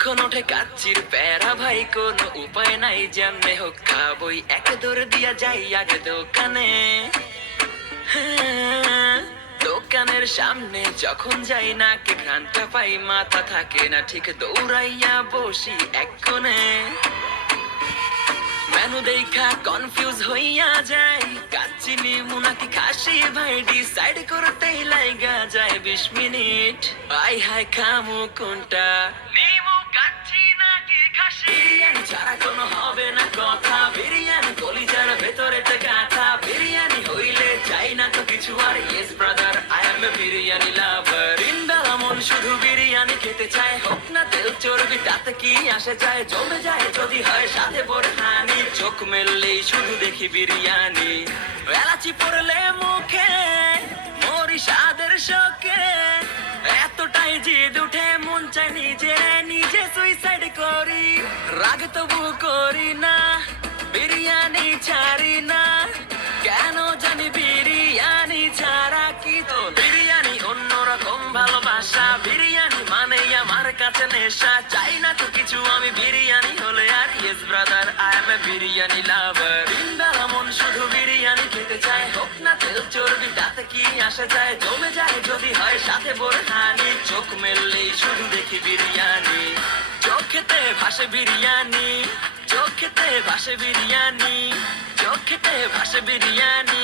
যখন ওঠে কাচ্চির প্যারা ভাই কোনো উপায় নাই, যেমনে হোক খাবই, একে দৌড় দিয়া যাই আগে দোকানে। হ্যাঁ, দোকানের সামনে যখন যাই নাকে ঘ্রাণটা পাই, মাথা থাকে না ঠিক, দৌড়াইয়া বসি এক কোণে। মেনু দেখা কনফিউজ হইয়া যাই, কাচ্চি নিমু নাকি খাসি ভাই ডিসাইড করতেই লাইগা যায় 20 মিনিট। আই হাই খামু কোনটা, নিমু কাচ্চি নাকি খাসি? বিরিয়ানি ছাড়া কোনো হবে না কথা, বিরিয়ানি কলিজার ভেতরেতে গাঁথা, বিরিয়ানি হইলে চাই না তো কিছু আর। Yes brother, I M A biryani লাভার। দিনবেলা মন শুধু বিরিয়ানি খেতে চায়, হোক না তেল চর্বি তাতে কি আসে যায়, জমে যায় যদি হয় সাথে বোরহানি। চোখ মেললেই শুধু দেখি বিরিয়ানি, এলাচি পড়লে মুখে মরি স্বাদের শোকে। এতটাই জিদ উঠে মন চায় নিজে নিজে সুইসাইড করি, রাগ তবু করি না, বিরিয়ানি ছাড়ি না। কেন জানি বিরিয়ানি ছাড়া কি তো, বিরিয়ানি অন্যরকম ভালোবাসা, বিরিয়ানি মানে আমার কাছে নেশা। চাই না তো কিছু আমি বিরিয়ানি হলে আর। Yes brother, I M A biryani লাভার। দিনবেলা মন শুধু বিরিয়ানি খেতে চায়, হোক না তেল চর্বি তাতে কি আসে যায়, জমে যায় যদি হয় সাথে বোরহানি। চোখ মেললেই শুধু দেখি বিরিয়ানি, চোখেতে ভাসে বিরিয়ানি, চোখেতে ভাসে বিরিয়ানি, চোখেতে ভাসে বিরিয়ানি।